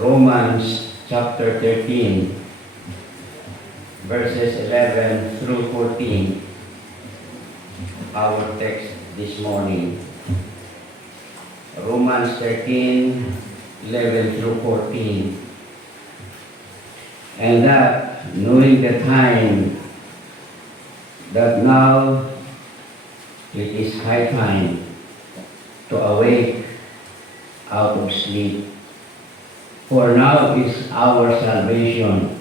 Romans chapter 13, verses 11 through 14, our text this morning. Romans 13, 11 through 14. And that, knowing the time, that now it is high time to awake out of sleep. For now is our salvation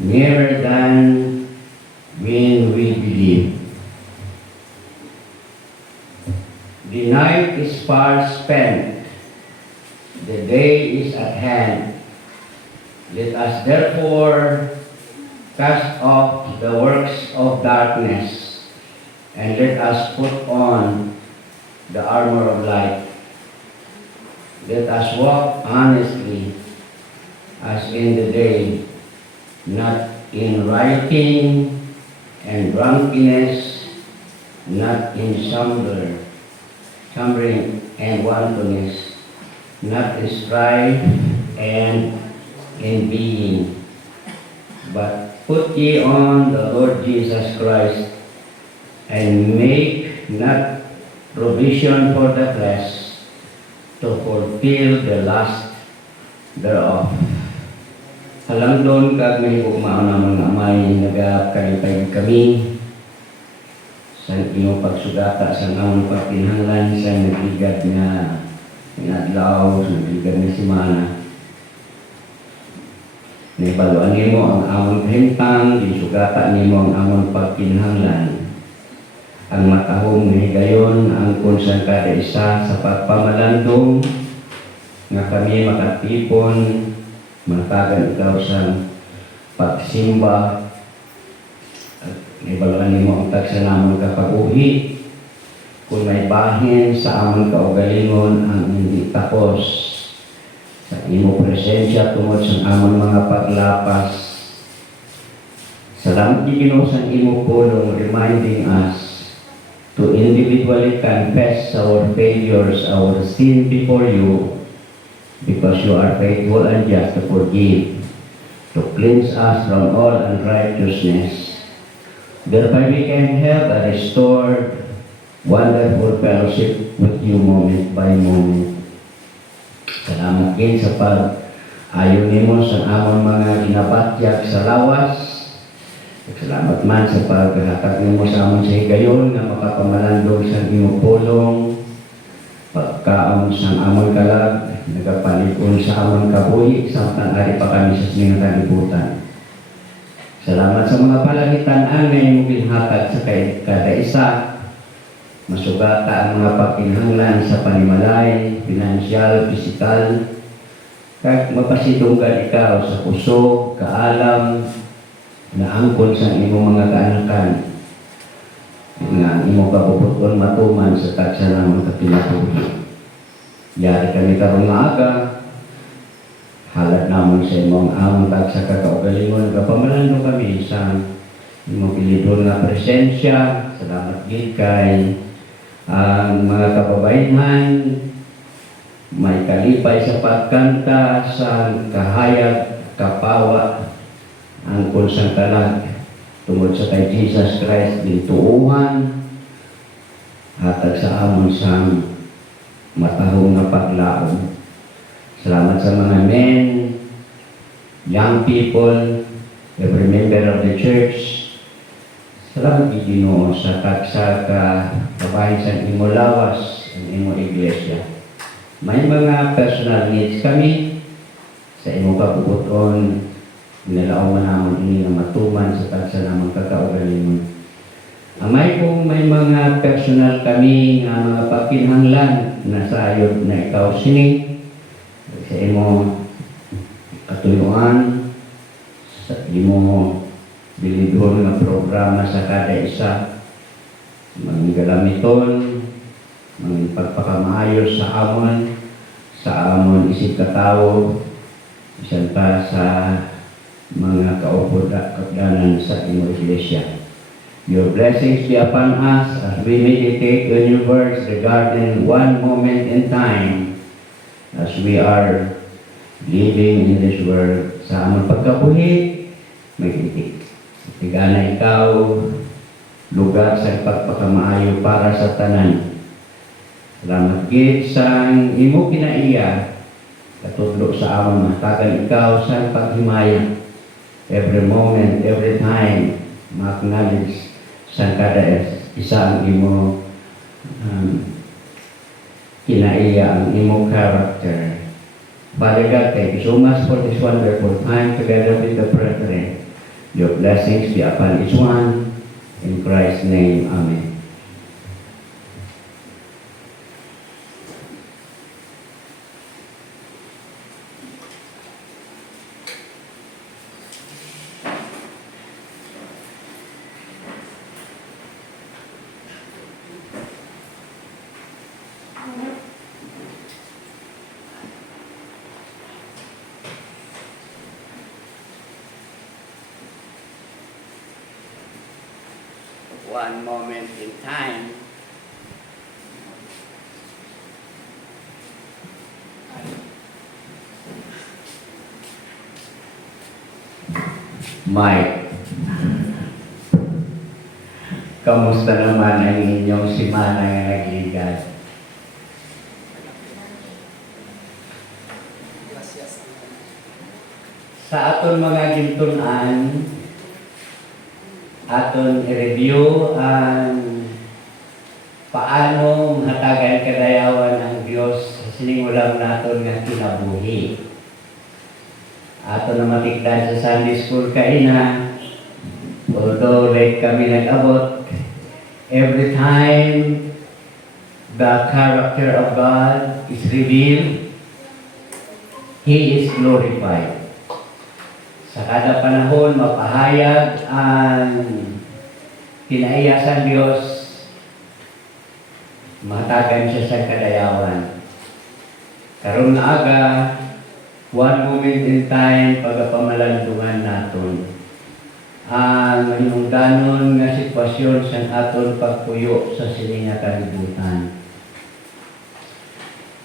nearer than when we believe. The night is far spent, the day is at hand. Let us therefore cast off the works of darkness, and let us put on the armor of light. Let us walk honestly as in the day, not in rioting and drunkenness, not in slumbering and wantonness, not in strife and envying. But put ye on the Lord Jesus Christ, and make not provision for the flesh to fulfill the lust thereof. Alam doon kag may ugmao naman nga may nagakalipay kami sa iyong pagsugata sa among pagkinahanglan sa nagligad nga inadlaw, sa nagligad nga simana. Naibaluan nimo ang among kahimtang, gisugata nimo ang among pagkinahanglan. Ang matahong higayon ang kunsan kada isa sa pagpamalandong nga kami makatipon, matagan ikaw sa pagsimba. At naibaluan nimo ang tagsa namang kapaguhi, kung may bahin sa among kaugalingon ang hindi tapos sa imo presensya tungod sa among mga paglapas. Salamat di Ginoo sa imo pulong reminding us to individually confess our failures, our sin before you, because you are faithful and just to forgive, to cleanse us from all unrighteousness. Thereby we can have a restored, wonderful fellowship with you moment by moment. Salamat din sa pag-ayon nimo sa among mga ginabatyag sa lawas. Salamat man sa paghatag nimo sa amon sa higayon nga makapamalandong sa imong pulong, pagkaon sa amon kalag, nagapalikon sa amon kabuhi, samtang ari pa kami sa sining kalibutan. Salamat sa mga palagitan-an nga imong ginhatag sa kada isa. Masugata ang mga pagkinahanglan sa panimalay, pinansyal, pisikal, kag mapasidunggan ikaw sa puso, kaalam, na angkon sa imong mga kaanakan, nga imong kabubuton matuman sa tagsa namang kapinabuhi. Yari kami karong maaga, halad namon sa imong among tagsa kakaugalingon, kapamalandong kami sa imong pilidon nga presensya. Salamat gid kay ang mga kababayan may kalipay sa pagkanta sa kahayag, kapawa, ang kunsang kalag tungod sa kay Jesus Christ gintuuhan hatag sa amon sa matahong nga paglaom. Salamat sa mga men, young people, every member of the church. Salamat Ginoo sa tagsa ka kabahin sa imo lawas ang imo iglesia. May mga personal needs kami sa imo kabubuton. Nilauman naman ini na matuman sa tagsa namang kakaugalingon. Amay kung may mga personal kami nga mga pagkinahanglan na sayod na ikaw sini sa imo katuyuan, sa imo bilidhon nga programa sa kada isa, mga galamiton, mga pagpakamaayos sa amon isip katawo, isan pa sa mga kaupudanan sa imo iglesia. Your blessings be upon us as we meditate on your words regarding one moment in time as we are living in this world. Sa among pagkabuhi, may itik. Tigana ikaw, lugar sa pagpakamaayo para sa tanan. Salamat gid sa imo kinaiya, katudlo sa among matagan ikaw sa paghimaya. Every moment, every time, ma-acknowledge sa kada isa ang imo kinaiya, ang imo character. Father God, thank you so much for this wonderful time together with the brethren. Your blessings be upon each one. In Christ's name, Amen. One moment in time. Mike, kamusta naman ang inyong simana nga nagligad? Sa aton mga gintunan, aton i-review ang paano mahatagan kadayawan ng Diyos sa siningulam naton nga kinabuhi. Aton na matikdan sa Sunday School kaina, although late kami nag-abot, every time the character of God is revealed, He is glorified. Sa kada panahon, mapahayag ang kinaiya sa Diyos, matagan siya sa kadayawan. Karon na aga, one moment in time, pagpamalandungan naton. Ang hinungdanon nga sitwasyon sa aton pagpuyo sa sininga kalibutan.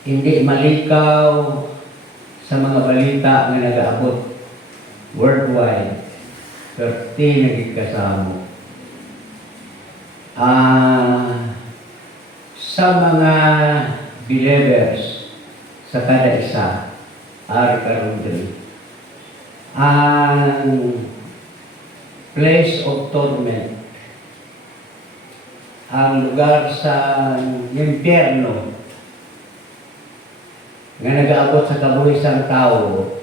Hindi malikaw sa mga balita nga nag-aabot worldwide, 30 nagkasamo. Sa mga believers sa kada isa, karon diri, ang place of torment, ang lugar sa impyerno nga nag-aabot sa kabuhisang tao,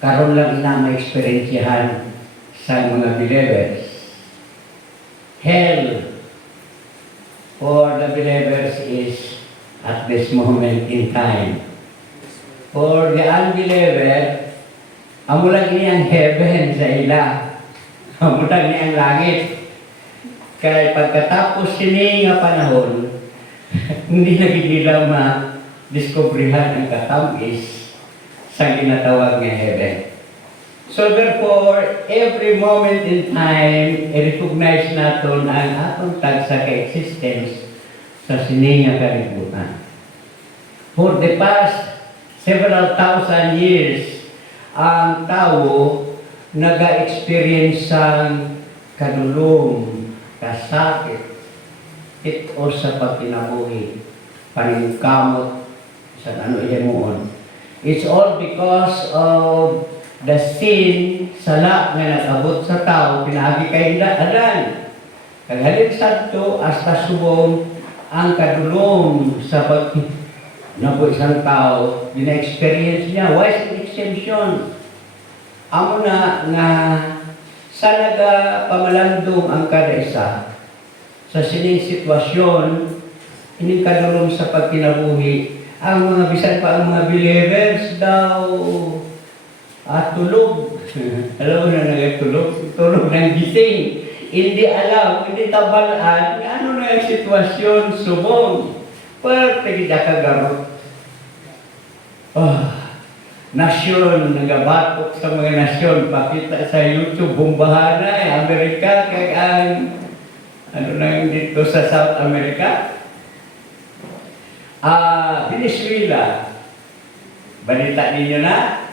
karon lang ina ma-experiensyahan sa mga believers. Hell for the believers is at this moment in time. For the unbeliever, amo lang ini ang heaven sa ila. Amo lang ini ang langit. Kaya pagkatapos sini nga panahon, hindi na gila ma-discoveryhan ang katamis sa ginatawag nga heaven. So therefore, every moment in time, i-recognize natin ang atong tagsa ka-existence sa sininga kalibutan. For the past several thousand years, ang tao naga-experience ng kadulong, kasakit, ito sa pagkinabuhi, paningkamot, sa ano iyamuon. It's all because of the sin, sala nga nag-abot sa tao, pinaagi kay Adan. Kaghalin sadto, hasta subong, ang kadulong sa pag-nabu isang tao, dina-experience niya. Why is an exemption? Amo na nga sa nagpamalandong ang kada isa, sa sining sitwasyon, ining kadulong sa pagkinabuhi, ang mga bisan pa ang mga believers daw tulog. Alam mo na nagtulog? Tulog ng gising. Hindi alam, hindi tabalaan, ano na yung sitwasyon, subong. Pero tigida ka garot. Nasyon, nagabatok sa mga nasyon. Pakita sa YouTube, bombahan na Amerika, kaya ang ano na yung dito sa South America. Venezuela, Balita ninyo na,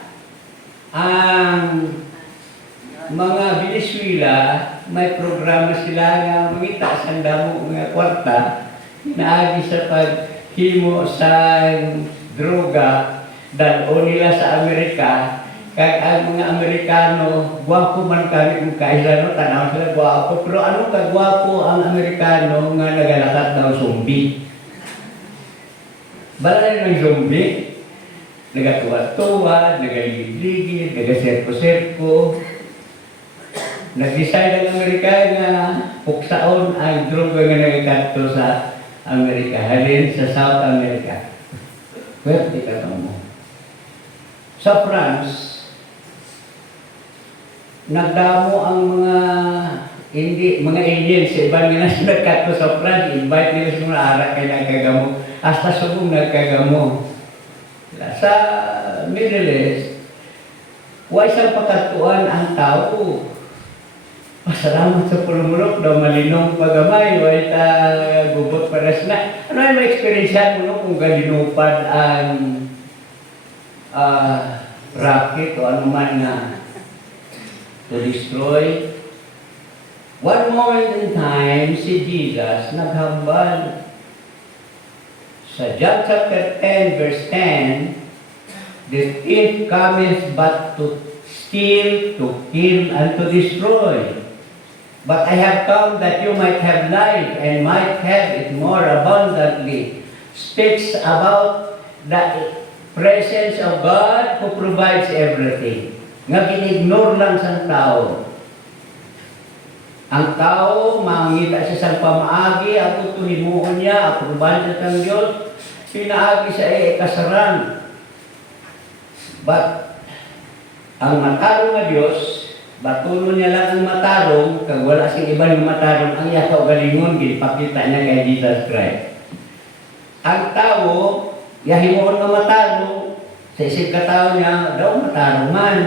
ang mga Venezuela, may programa sila nga mangita sa damo nga kwarta, naagi sa paghimo sa droga, dalo nila sa Amerika, kaya ang mga Amerikano, gwapo man kami kung kaisa, no? Tanaw sila gwapo, pero ano ka gwapo ang Amerikano nga nagalakad daw zombie? Balay ng zombie, nagatuwa-tuwa, nagaligid-ligid, nagaserko-serko. Nag-decide ang Amerika nga puksaon ang droga nga nagkanto sa Amerika, halin sa South America. Pwede ka mo. Sa France, nagdamo ang mga aliens sa ibang nga nagkanto sa France, invite nila sa mga arak kay nagkagamo, hasta subong nagkagamo. Sa Middle East, huwag siyang pakatuan ang tao. Pasalamat sa pulumulok daw malinong pagamay, huwag gubot para na. Ano ay ma-experience mo kung galinupad ang rocket o anuman na to destroy? One moment in time, si Jesus naghambal. Sa John chapter 10, verse 10, the thief cometh but to steal, to kill, and to destroy. But I have come that you might have life and might have it more abundantly. Speaks about the presence of God who provides everything. Nga ginignore lang sa tao. Ang tao, mangita siya sa pamaagi, ako tuhimuon niya, aprobahan siya ng Diyos, pinaagi sa kasaran. But, ang matarong na Diyos, batulo niya lang ang matarong, kag wala siyang ibang matarong, ang yakaw galingon, ginpakita niya kay Jesus Christ. Ang tao, yahimuon na matarong, sa isip katao niya, daw matarong man.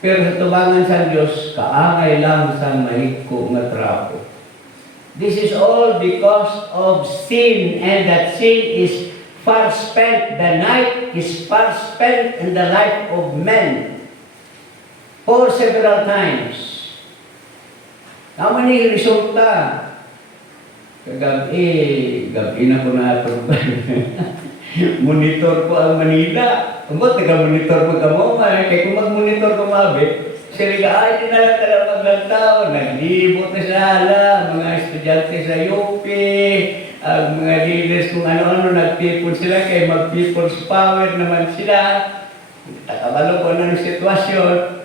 Pero sa tubangan sa Diyos, kaangay lang sa mahigko nga trapo. This is all because of sin, and that sin is far spent. The night is far spent in the life of men. For several times. Naman yung resulta. Gabi na ko na ito. Monitor ko ang Manila. Umot, taga-monitor mo ka mo. Kaya kung mag-monitor ko mabi, sila ay di na lang talaga maglantaw. Naglibot na sa hala, mga estudyante sa UP, ang mga leaders kung ano-ano, nag-people sila, kaya mag-people's power naman sila. Takabalo ko na ng sitwasyon.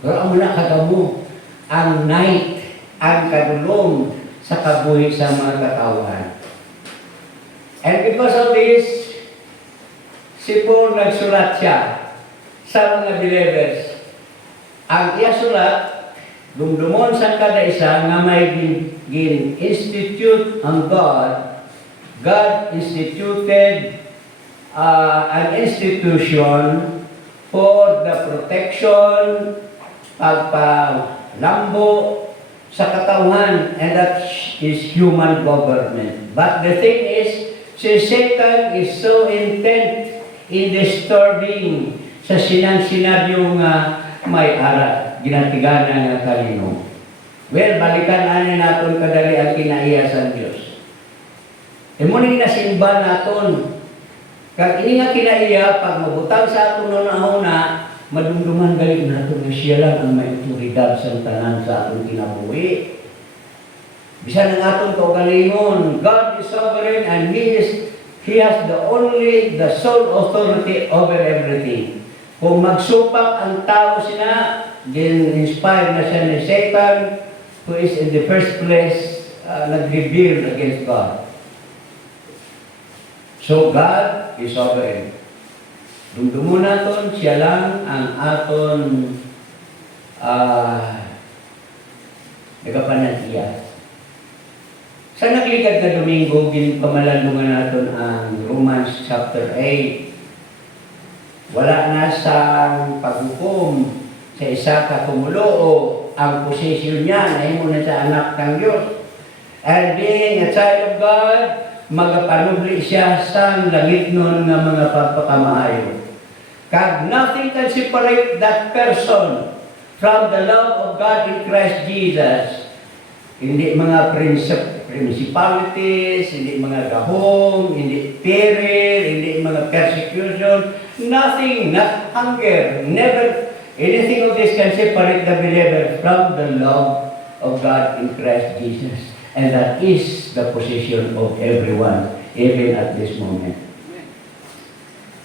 Pero ang muna kagamo, ang night, ang kadulong sa kabuhi sa mga katawan. And because of this, si Paul nagsulat siya sa mga believers. Ang iya sulat, dumdumon sa kada isa nga may institute ang God. God instituted an institution for the protection, pagpalambo sa katawan, and that is human government. But the thing is, si Satan is so intent in disturbing sa sinang-senaryo nga may ara, ginatigana nga kalino. Well, balikan ani naton kadali ang kinaiya sa Dios. Imo ni nasimba naton. Kag ini nga kinaiya pag mabutang sa aton una-una, madumduman gali naton nga siya lang ang may otoridad sa tanan sa aton kinabuhi. Bisan ang aton kaugalingon, God is sovereign and He has the sole authority over everything. Kung magsupak ang tao sina, then inspired na siya ni Satan, who is in the first place nag-rebel against God. So God is sovereign. Dumdumo naton, siya lang ang aton nagapanatiya. Sa nagligad na Domingo, pamalandungan natin ang Romans chapter 8. Wala na sa paghukom sa isa ka tumuloo ang posisyon niya na imo na sa anak ng Diyos. And being a child of God, magapanubli siya sa langit nun nga mga pagpakamaayo. Kag nothing can separate that person from the love of God in Christ Jesus. Hindi mga principalities, hindi mga gahom, hindi peril, hindi mga persecution, nothing, not hunger, never, anything of this can separate the believer from the love of God in Christ Jesus. And that is the position of everyone, even at this moment.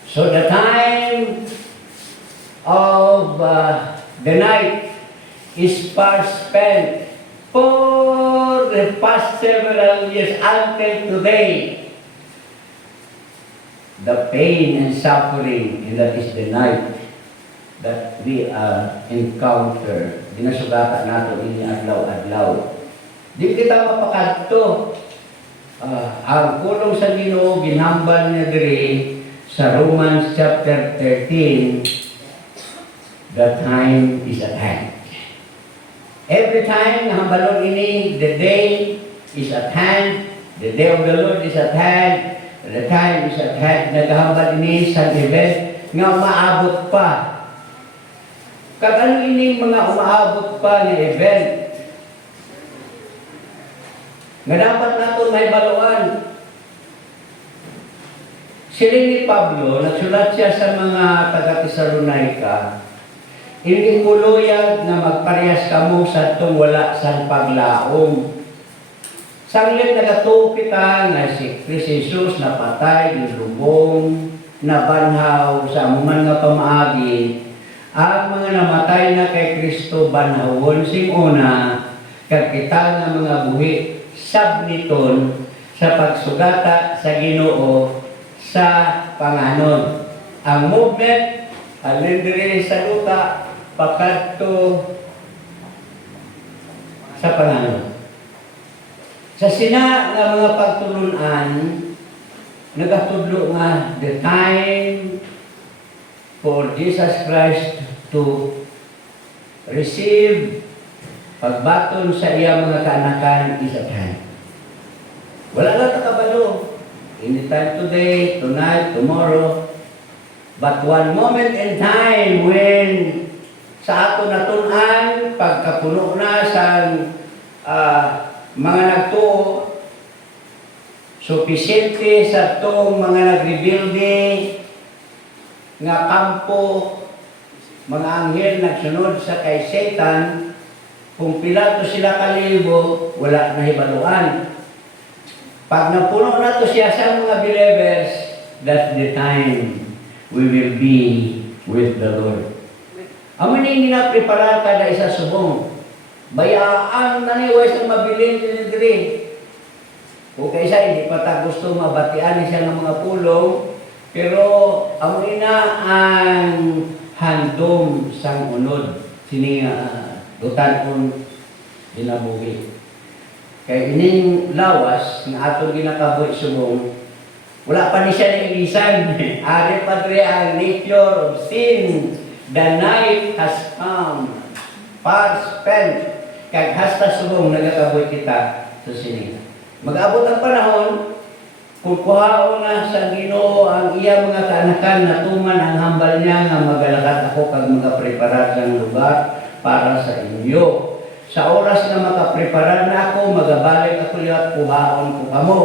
So the time of the night is far spent for the past several years until today. The pain and suffering, and that is the night that we encounter. Dinasugatan nato ini adlaw-adlaw. Di kita mapakadto. Ang pulong sa Ginoo ginhambal niya diri sa Romans chapter 13, the time is at hand. Every time na hambalon ini, the day is at hand, the day of the Lord is at hand, the time is at hand, naghahambal ini sa event nga maabot pa. Kag ano ini mga umaabot pa nga event nga dapat nato mahibaluan. Siling ni Pablo, nagsulat siya sa mga taga-Tesalonica, hindi mo luyag na magparehas kamo sa itong wala sa paglaom. Sanglit nagatuo kita nga si Jesus napatay, nilubong, nabanhaw sa amuman nga pamaagi. Ang mga namatay na kay Kristo banhawon sing una, kag kita nga mga buhi sabniton sa pagsugata sa Ginoo sa panganon. Ang movement alin diri sa luta pakadto sa panganon. Sa sina nga mga pagtulunan nagatudlo nga the time for Jesus Christ to receive pagbaton sa iya mga kaanakan is at hand. Wala lang takabalo. Anytime today, tonight, tomorrow. But one moment in time when sa ato natunan, pagkapuno na sa mga nagtuo, sufisyente sa itong mga nagrebuilde, nga kampo, mga anghel nagsunod sa kay Satan, kung pilato sila kalibo, wala na hibaluan. Pag napuno na to siya sa mga believers, that's the time we will be with the Lord. Ang maning ginaprepara kada isa subong. Bayaan na niway sa mabilin dinidiri. O kaysa hindi pa ta gusto mabatian siya ng mga pulong, pero ang ina ang handom sang unod. Sini dutan kung dinabuhi. Kaya ining lawas na atong ginakaboy subong, wala pa ni siya na ilisan. Ari padre ang nature of sin. The night has come. Far spent. Kag hasta subong nagakaboy kita sa sining. Mag-abot ang panahon, kung kuhaon na sa Ginoo ang iya mga kaanakan na tuman ang hambal niya nga magalakat ako kag mga preparat ng lugar para sa inyo. Sa oras na makapreparar na ako, magabalik ako at kuhaon ko kamo.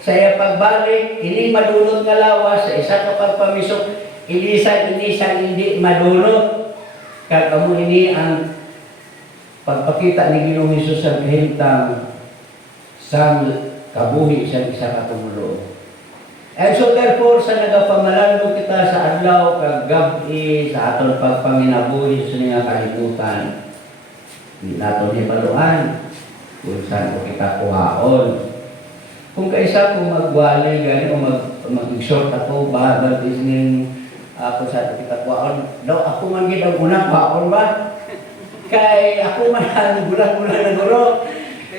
Sa iya pagbalik, ini madulot nga lawas, sa isa ka pagpamisok, inisan hindi madulot. Kag amo ini ang pagpakita ni Ginoong Hesus sa kahimtang sa kabuhi sa isa ka tumulo. And so therefore, sa nagapamalalo kita sa adlaw, kag gabi, sa aton pagpanginabuhi sa nga kalibutan, nato ni paluan kung saan ko kita kuhaon. Kung kaisa kung magwalay gani o mag-exhort ako babal isning kung saan ko kita kuhaon, daw ako man gid ang una kuhaon ba? Kay ako man ang gulang-gulang na guro.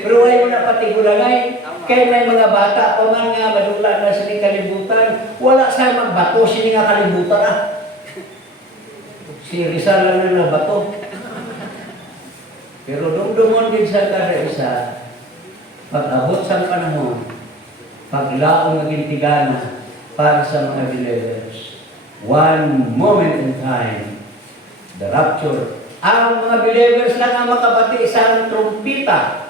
Pero ay mo na pati gulangay. Kay may mga bata pa man nga madula na sini kalibutan, wala sa magbato sini nga kalibutan Si Rizal lang na bato. Pero dumdumon din sa kada isa, pag-abot sa panahon, paglaong naging tigana para sa mga believers. One moment in time, the rapture. Ang mga believers lang ang makabati sa trumpita.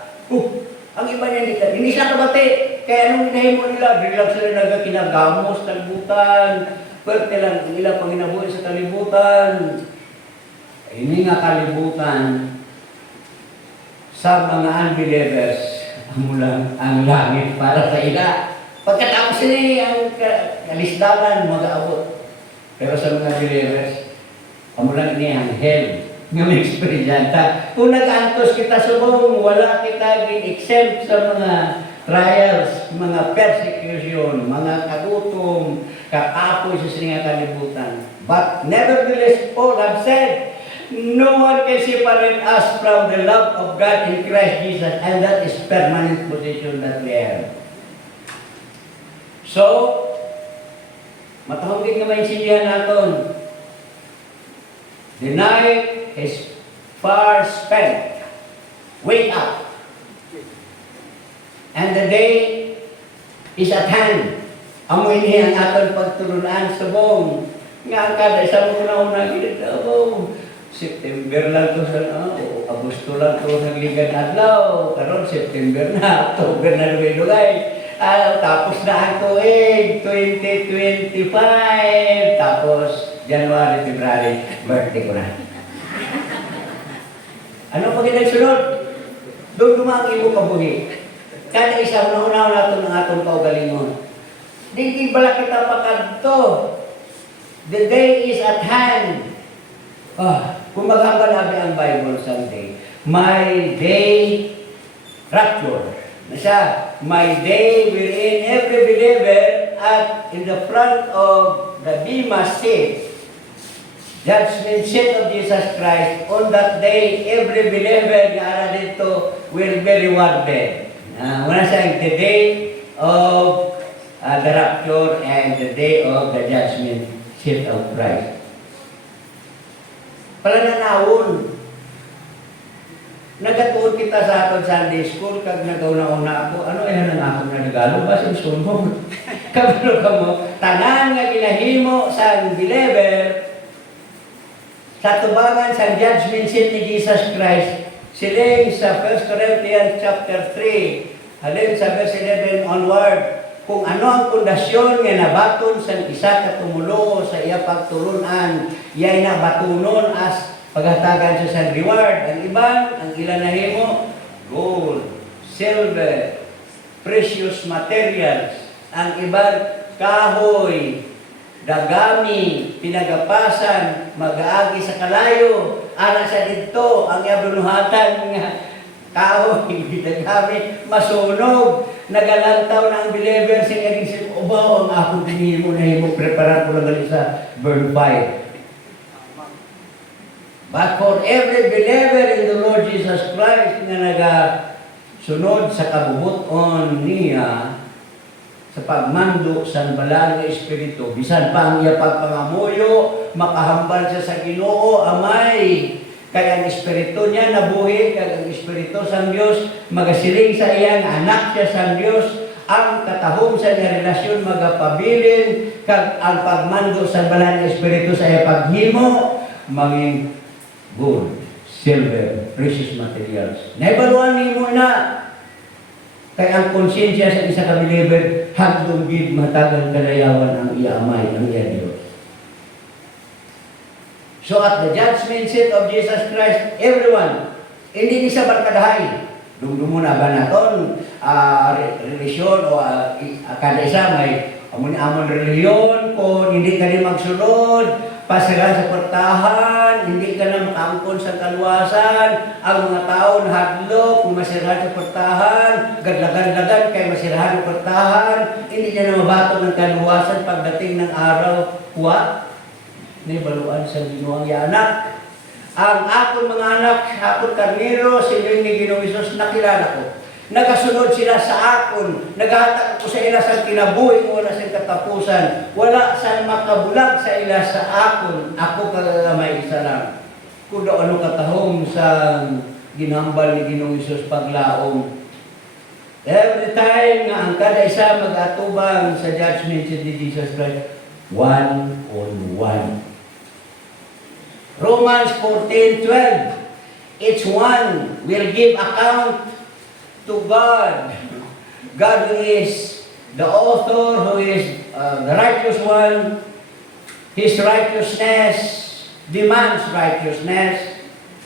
Ang iba niya hindi sila kabati. Kaya anong inahimo nila? Biglang sila nagkinagamos, kalibutan. Pwerte lang ang ilang panginabuhi sa kalibutan. Hindi nga kalibutan sa mga unbelievers. Amulang ang langit para sa ila. Pagkatapos nila ang kalisdanan mag-aabot. Pero sa mga believers, amulang ini ang hell nga may eksperyanta. Kung nag-antos kita subong, wala kita exempt sa mga trials, mga persecution, mga kagutom, kakapoy sa sininga kalibutan. But nevertheless, Paul have said, no one can separate us from the love of God in Christ Jesus, and that is permanent position that we have. So, matahong din nga maintindihan natin, the night is far spent. Wake up. And the day is at hand. Amoy niya ang aton pagtulunan sa bong. Nga ang kada isa mo na September lang to sa Agosto lang to nagligan adlaw. Karon September na, October na lugay. Tapos na ang tuig, 2025. Tapos January, February, birthday ko na. Ano pa sunod? Doon dumang imo kabuhi. Kada isa una-una nato ng atong kaugalingon. Di bala kita pakadto. The day is at hand. Kung maghambal nabi ang Bible someday, my day rapture. Nasa, my day wherein every believer at in the front of the Bema seat, judgment seat of Jesus Christ, on that day, every believer na dito will be rewarded. Una saying, the day of the rapture and the day of the judgment seat of Christ. Palananawon. Nagatuon kita sa aton Sunday school, kag nagauna-una ako, ano yan ang akong nagalo? Basin school mo. Kabalo ka mo, tanan nga ginahimo sa believer, sa tubangan sa judgment seat ni Jesus Christ, siling sa 1 Corinthians chapter 3, halin sa verse 11 onward, kung ano ang pundasyon nga nabaton sa isa ka tumulo sa iya pagtulunan, iyay na batunon as paghatagan sa reward. Ang iban, ang ilan na himo, gold, silver, precious materials. Ang iban, kahoy, dagami, pinagapasan, mag-aagi sa kalayo, ana sa dito, ang yabunuhatan nga kahoy, dagami, masunog, nagalantaw na ang believer sa naging ubaw, ang akong tinihimo na himo, preparar ko lang sa burn fire. But for every believer in the Lord Jesus Christ na nagasunod sa kabubuton niya, sa pagmando sa balaan ng Espiritu, bisan pa ang iya pagpangamuyo, makahambal siya sa Ginoo, amay. Kaya ang Espiritu niya nabuhi, kaya ang Espiritu sa Diyos, magasiling sa iya, anak siya sa Diyos, ang katahom sa niya relasyon magapabilin, kag ang pagmando sa balaan ng Espiritu sa iya paghimo, maging gold, silver, precious materials. Naibaluan ni mo na, kaya ang konsensya sa isa ka believer, hagdong gid matagal kalayawan ang iamay ng iya Diyos. So at the judgment seat of Jesus Christ, everyone, hindi ni sa barkadahay. Dumdumo na ba naton relasyon o kada isa may amon reliyon kung hindi ka rin magsunod, pasiran sa portahan, hindi ka na makaangkon sa kaluwasan, ang mga tao na hadlok, kung masirahan sa portahan, gadlagan-lagan kay masirahan ng portahan, hindi niya na mabato ng kaluwasan pagdating ng araw, kuwa, nibaluan sa Ginoo ang anak. Ang akong mga anak, akong karnero, sinuing ni Ginoong Hesus, nakilala ko. Nagasunod sila sa akon, naghatak ko sa ila sa kinabuhi o na sa katapusan. Wala sa makabulag sa ila sa akon, ako kalamay isa lang. Kudo ano katahong sa ginambal ni Ginoong Hesus paglaom. Every time nga ang kada isa mag-atubang sa judgment seat ni Jesus Christ, one-on-one. Romans 14:12, each one will give account to God. God who is the author, who is the righteous one. His righteousness demands righteousness.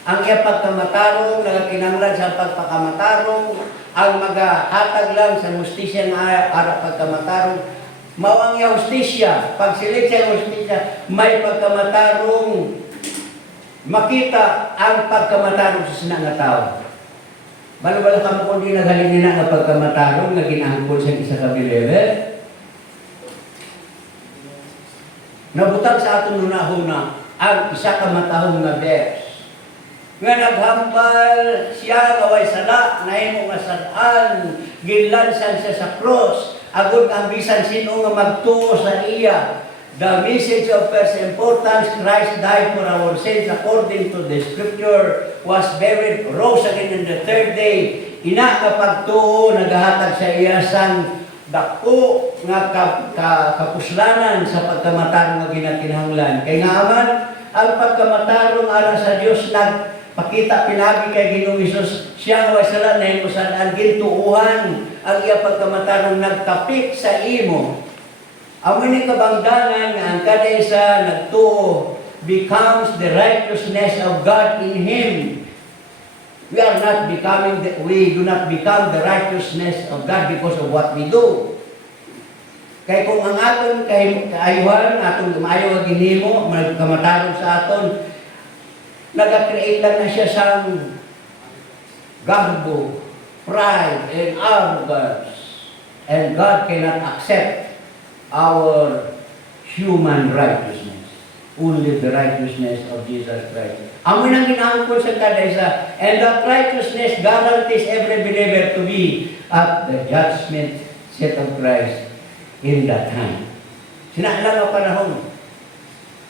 Ang iya pagkamatarong, nagakinanglan sa pagpakamatarong, ang magahatag lang sa justisya nga ara pagkamatarong, mawang iya justisya. Pag silit sa justisya, may pagkamatarong makita ang pagkamatarong sa sinang nga tao. Balo-balo ka mo kung di naghalin na nga pagkamatarong nga ginangkol sa isa ka believer. Nabutang sa aton nunahuna ang isa ka matahong nga verse. Nga naghambal siya nga way sala, nahimo nga sad-an, ginlansan siya sa cross, agud ang bisan sino nga magtuo sa iya. The message of first importance, Christ died for our sins according to the scripture, was buried, rose again on the third day. Ina nga pagtuo, nagahatag sa iya sang dako nga kapuslanan sa pagkamatarong nga ginakinahanglan. Kay nga aman, ang pagkamatarong ara sa Dios nagpakita pinagi kay Ginoong Hesus, siya nga sala na imo sa ang gintuuhan, ang iya pagkamatarong nagtapik sa imo. Amo ni kabangdangan nga ang kada isa nagtuo becomes the righteousness of God in him. We do not become the righteousness of God because of what we do. Kaya kung ang aton kaayuhan, aton gumayo ang ginhimo, magkamatarong sa aton, nag-create lang na siya sa garbo, pride, and arrogance. And God cannot accept our human righteousness. Only the righteousness of Jesus Christ. Amo nang ginangkol sa kada isa. And that righteousness guarantees every believer to be at the judgment seat of Christ in that time. Sinaalang ang panahon.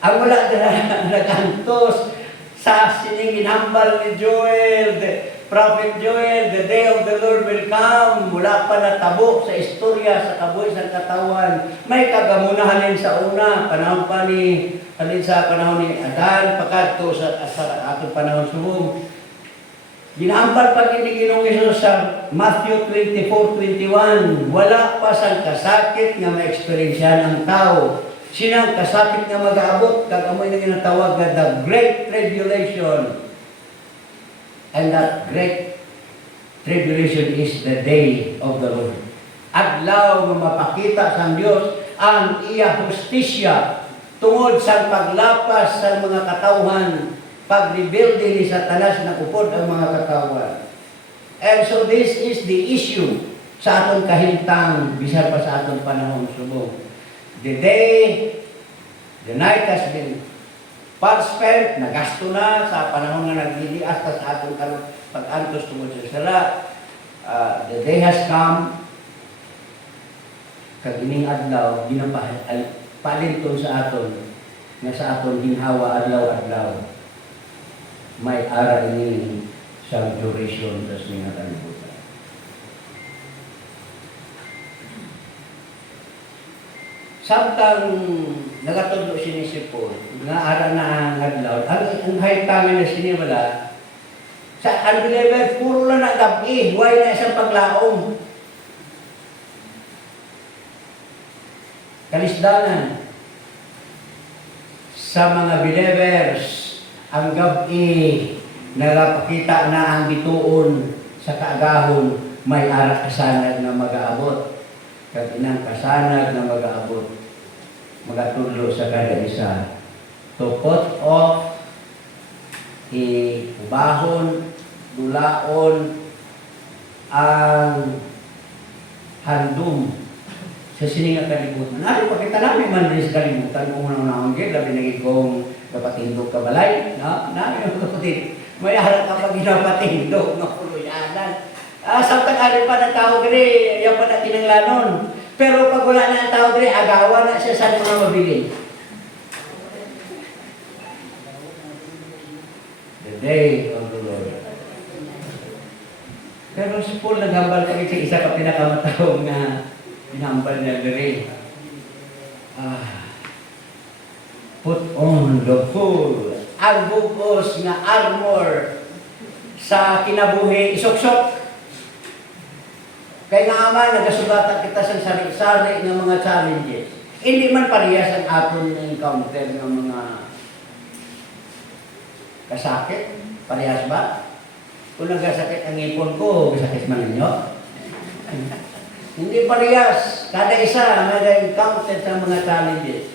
Ang wala na nagantos sa siningin hambal ni Joel, Prophet Joel, the day of the Lord will come. Mula pa natabo sa istorya, sa kabuhi, sa katawan. May kagamunahanin sa una, panahon pa ni, sa panahon ni Adan, pagkatto sa atong panahon subong. Ginahambal pa kini Ginoong Hesus sa Matthew 24:21. Wala pa sang kasakit nga ma-experiensyan ang tao. Sinang kasakit nga mag-aabot, kagamoy na ginatawag na the Great Tribulation. And that great tribulation is the day of the Lord. Adlaw nga mapakita sa Dios ang iya hustisya tungod sa paglapas sa mga katawhan, pag-rebuilding ni Satanas na upod ang mga katawhan. And so this is the issue sa atong kahintang, bisan pa sa atong panahon subong. The night has been spent, nagasto na sa panahon nga naglilias sa atong pag-antos tungod sa sala. The day has come, kagining adlaw, palinton sa aton, nga sa aton ginhawa adlaw-adlaw. May ara ini sa duration sa mga kalibutan. Samtang nagatudlo sinisipon, nga ara na ang adlaw, ang haytangan na siniwala, sa unbeliever, puro na nagabi, huwag na isang paglaom. Kalisdanan. Sa mga believers, ang gabi, nagapakita na ang bituon sa kaagahon, may ara kasanag na mag-aabot. Kaginang kasanag na mag-aabot, magatudlo sa kada isa. To put off, ubahon, dulaon, ang handom sa sininga kalibutan. Ano, pakita namin man rin sa kalibutan kung unang naunggit, labi naging kong kapatindog kabalay, no? Namin yung kapatid, may harap ka pag inapatindog, makuluyanan. Samtang ari pa ng tao diri, yan pa na tinanglanon. Pero pag wala na ang tao diri, agawan na siya sa mga mabili. The day of the Lord. Pero si Paul naghambal pa rin sa isa ka pinakamatawag na hinambal niya diri. Put on the full albugos nga armor sa kinabuhi isuksok. Kaya nga man, nagasugatan kita sa sari-sari ng mga challenges. Hindi man parehas ang aton encounter ng mga kasakit. Parehas ba? Kung nagasakit ang ipon ko, sakit man ninyo. Hindi parehas. Kada isa, nag-encounter sa mga challenges.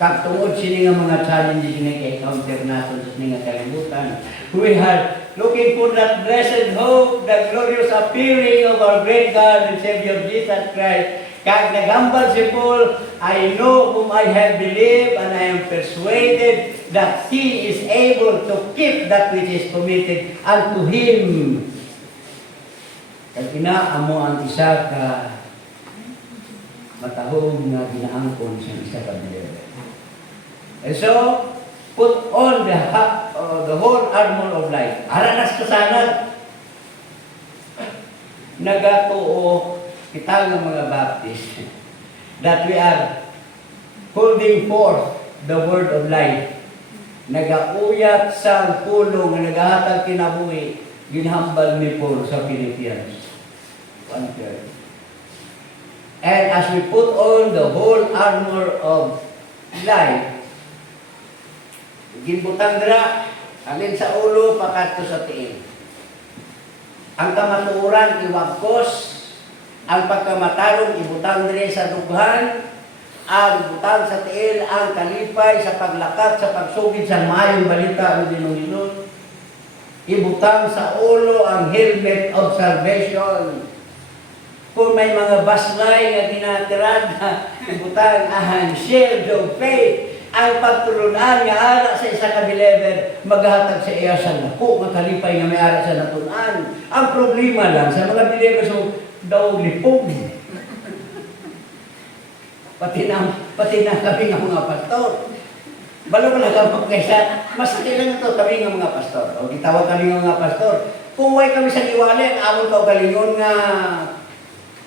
Pagtungod sini nga mga challenges nga i-encounter natin sa sini nga kalibutan. We are looking for that blessed hope, the glorious appearing of our great God and Savior Jesus Christ. Kag nagambal si Paul, I know whom I have believed and I am persuaded that He is able to keep that which is committed unto Him. Kag inaamo ang isa ka matahong nga ginaangkon sa isa ka believer. And so, put on the whole armor of life. Aranas kasanad. Nagatuo kita ng mga Baptist that we are holding forth the word of life. Nagauyat sa pulong na nagahatag kinabuhi, ginhambal ni Paul sa Philippians 1:3. And as we put on the whole armor of life, ginbutang dira, alin sa ulo, pakato sa tiil. Ang kamatuoran, iwagkos. Ang pagkamatarong, ibutang dira sa dughan. Ang butang sa tiil, ang kalipay sa paglakat, sa pagsugid sa mayong balita ng Dinoon. Ibutang sa ulo ang helmet of salvation. Kung may mga baslay nga ginatirad, ibutang ang shield of faith. Ang pagtulunan nga ara sa isa ka believer, maghatag sa iya sa lako, nga kalipay nga may ara sa natunan. Ang problema lang sa mga believer so daw lipog. Pati na kami nga mga pastor. Balo ka lang ang pagkaisa, masakit lang ito kami nga mga pastor. O gitawag kami nga mga pastor. Kung way kami sa iwalin, amon ka galingon nga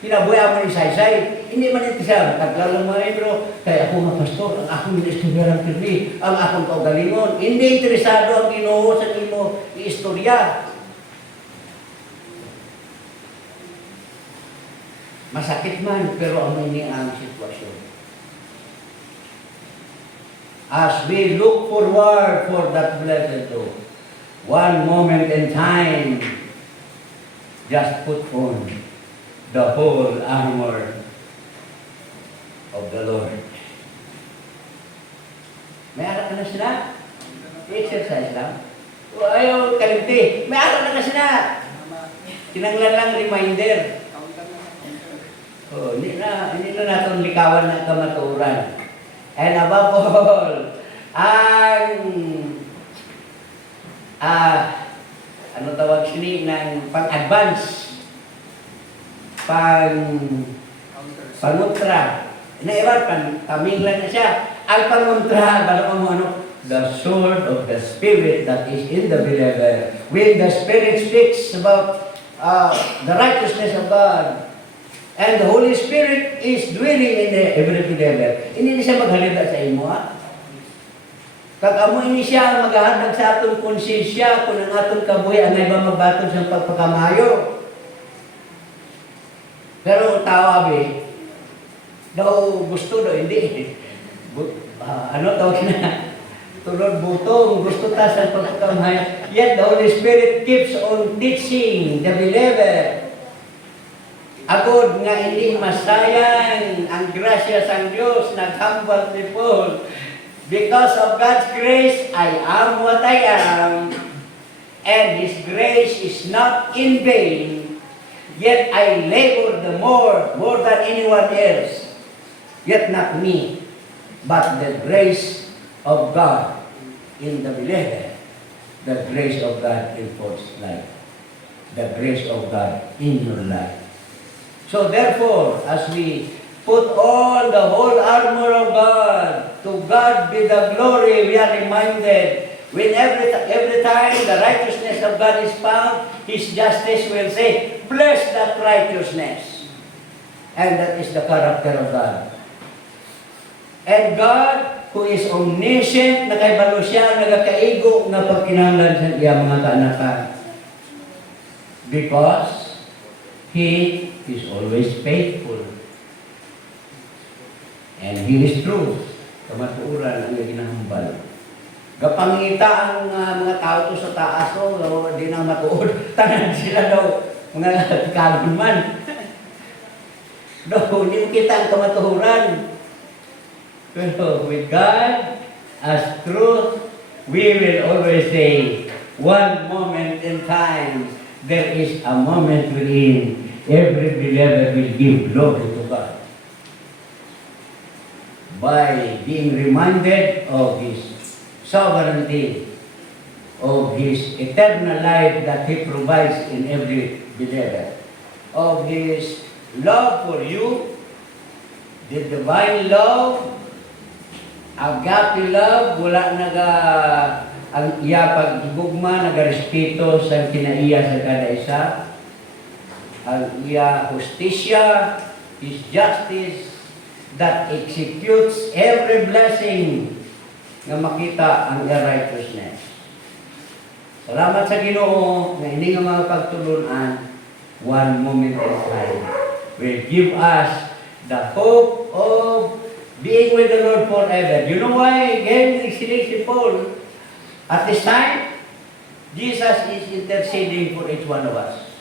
kinabuhi ako ni Saysay, hindi man ito siya, taglalang mga bro, kaya ako mga pastor, ang akong inistorya ng pirli, ang akong kaugalingon, hindi interesado ang Ginoo sa imo i-istorya. Masakit man, pero ang hindi ang sitwasyon. As we look forward for that blessed hope, one moment in time, just put on the whole armor of the Lord. May aral ka na sila? I-exercise lang. O ayaw kalimti. May aral na sila. Kinanglan lang reminder. Hindi na natin likawan ng kamaturan. And above all, ano tawag sini ng pang-advance pangutra. Inaiwan, taminglan na siya. Ang pangutra, bala mo the sword of the Spirit that is in the believer. When the Spirit speaks about the righteousness of God, and the Holy Spirit is dwelling in every believer, hindi siya maghalida sa imo, ha? Kag amo ini siya maghahatag sa aton konsensya kung ang aton kabuhi anay ba magbatod sa pagpakamayo. Pero tawabi, daw gusto daw, hindi. Ano tawag na? Tulad butong, gusto ta sa pagkakamaya. Yet the Holy Spirit keeps on teaching the believer. Agod nga hindi masayang ang grasya sa Diyos, naghambal ni Paul. Because of God's grace, I am what I am. And His grace is not in vain. Yet I labor the more than anyone else. Yet not me, but the grace of God in the believer. The grace of God in Paul's life. The grace of God in your life. So therefore, as we put on the whole armor of God, to God be the glory, we are reminded When every time the righteousness of God is found, His justice will say, bless that righteousness. And that is the character of God. And God, who is omniscient, nakaibalo siya, nagakaigo, nga pagkinahanglan sa iya mga kaanakan. Because He is always faithful. And He is true. Kamatuuran ang ginahambal. Gapangita ang mga tao to sa taas o di na matuod. Tanan sila daw, mga kaguman. No, hindi mo kita ang kamatuhuran. Pero with God, as truth, we will always say, one moment in time, there is a moment wherein every believer will give glory to God. By being reminded of His sovereignty, of His eternal life that He provides in every believer, of His love for you, the divine love, agape love, wala ang iya pagigugma, nagarespeto sa kinaiya sa kada isa, ang iya justisya, His justice, that executes every blessing nga makita ang righteousness. Salamat sa Ginoo na hindi nga mga pagtulunan, one moment in time will give us the hope of being with the Lord forever. You know why? Again, si Paul, at this time, Jesus is interceding for each one of us.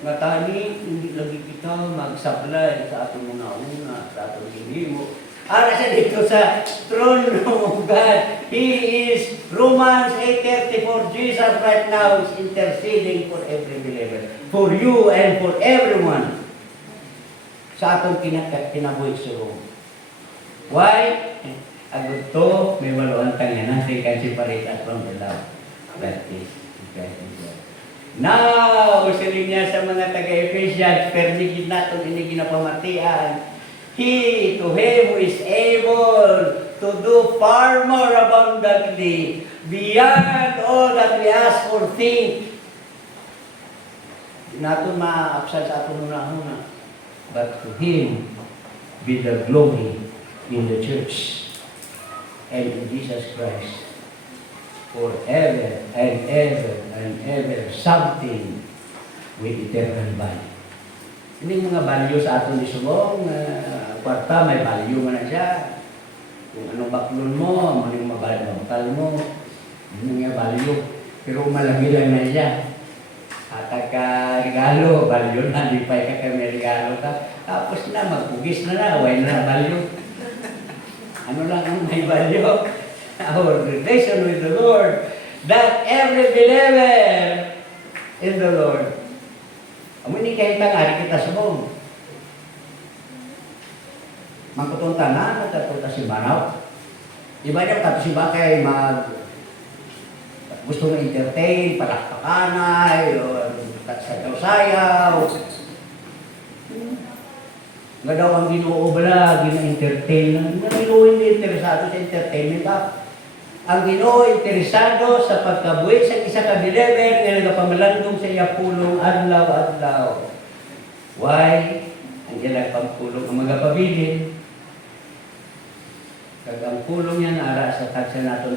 Nga tani, hindi lagi kita magsablay sa atong una-una, sa atong hinimo. Ara siya dito sa throne room of God. He is, Romans 8:34, Jesus right now is interceding for every believer. For you and for everyone. Sa atong kinabuhi sa Rome. Why? Agad to, may maluan tanga na, they can separate us from the love. That is, now, usiling niya sa mga taga-Ephesians, permigid natin ini ginapamatian. He, to Him who is able to do far more abundantly, beyond all that we ask or think. Nato ma-absal sa atong una-una. But to Him be the glory in the church and in Jesus Christ forever and ever and ever, something with eternal value. Hindi mga value sa aton isubong, kwarta may value man na siya. Kung anong baklon mo, anong mabakal mo, hindi nga value. Pero malaki lang na siya. At ka regalo, value na, di pa ka may regalo ka. Tapos na, magpugis na, why na value? Ano lang ang may value? Our relation with the Lord, that every believer in the Lord. Amoy ni kahit ang ari kita sa mong. Magkutunta na, nagkatuta si Manaw. Iba niya, tapos iba kay gusto na entertain, palakpakanay, o sayaw-sayaw. Nga daw ang Ginoo bala, gina-entertain. Ang Ginoo hindi interesado sa entertainment Ang Ginoo interesado sa pagkabuhi sa isa ka believer nga nagapamalandong sa iya pulong adlaw-adlaw. Why? Ang ilang pagpulong ang mga pabilin. Kag ang pulong yan ara sa tagsa naton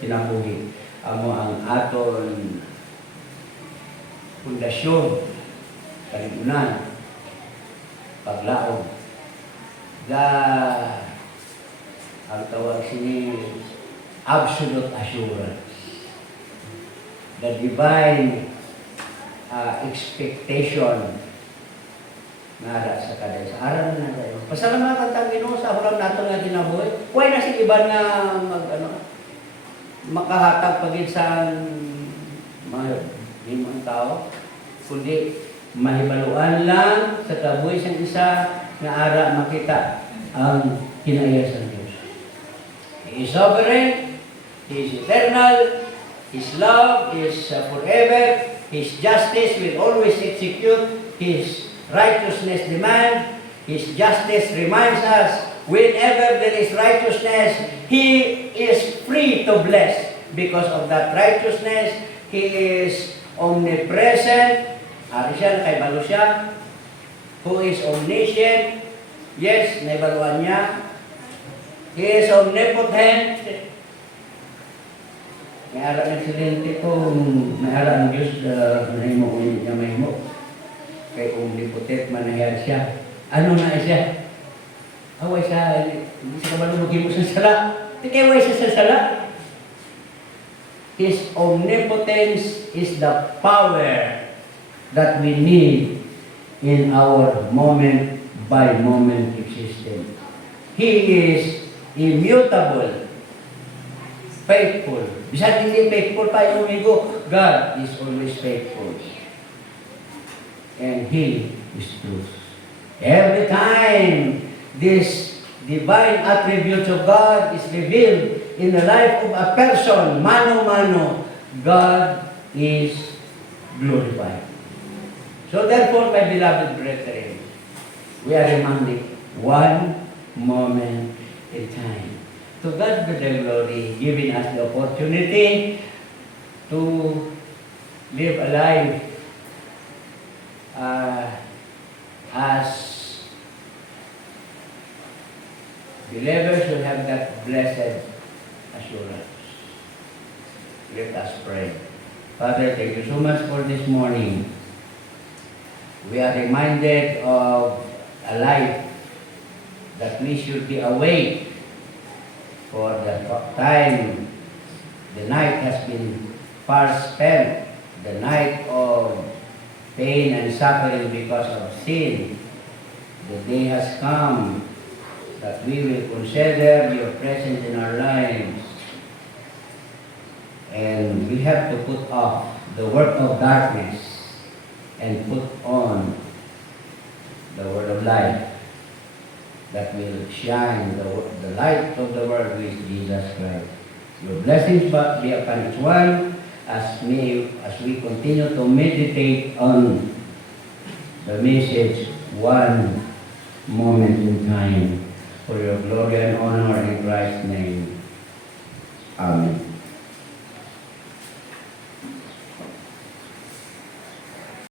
kinabuhi. Amo ang aton pundasyon, kalimunan, paglaog. Ang tawag sini absolute assurance. The divine expectation nga sa kada sa aral na tayo. Pasalamatan tang Ginoo sa hulam nato nga kinabuhi. Why na si iban nga makahatag pagid sa mga limang tao, kundi mahibaluan lang sa kabuhi sang isa nga ara makita ang kinaya sa Diyos. He is sovereign, He is eternal, His love is forever, His justice will always execute, His righteousness demand, His justice reminds us, whenever there is righteousness, He is free to bless. because of that righteousness. He is omnipresent. Ari siya, nakaibalo siya. Who is omniscient. Yes, naibaluan niya. He is omnipotent. May ara ng silente ko, may ara ng Diyos na himuunin niya may mo. Kay omnipotent manayar siya. Ano na siya? Away siya, hindi siya kabalumagin mo sa sala. Tikaway siya sa sala. His omnipotence is the power that we need in our moment-by-moment existence. He is immutable, faithful. Bisan hindi faithful tayo umigo, God is always faithful. And He is truth. Every time this divine attributes of God is revealed in the life of a person, mano-mano, God is glorified. So therefore, my beloved brethren, we are reminded one moment in time. To God be the glory, giving us the opportunity to live a life as believers who have that blessed assurance. Let us pray. Father, thank you so much for this morning. We are reminded of a life that we should be awake for the time. The night has been far spent, the night of pain and suffering because of sin. The day has come that we will consider your presence in our lives. And we have to put off the work of darkness and put on the word of life that will shine the light of the world with Jesus Christ. Your blessings be upon each one as we continue to meditate on the message one moment in time for your glory and honor in Christ's name. Amen.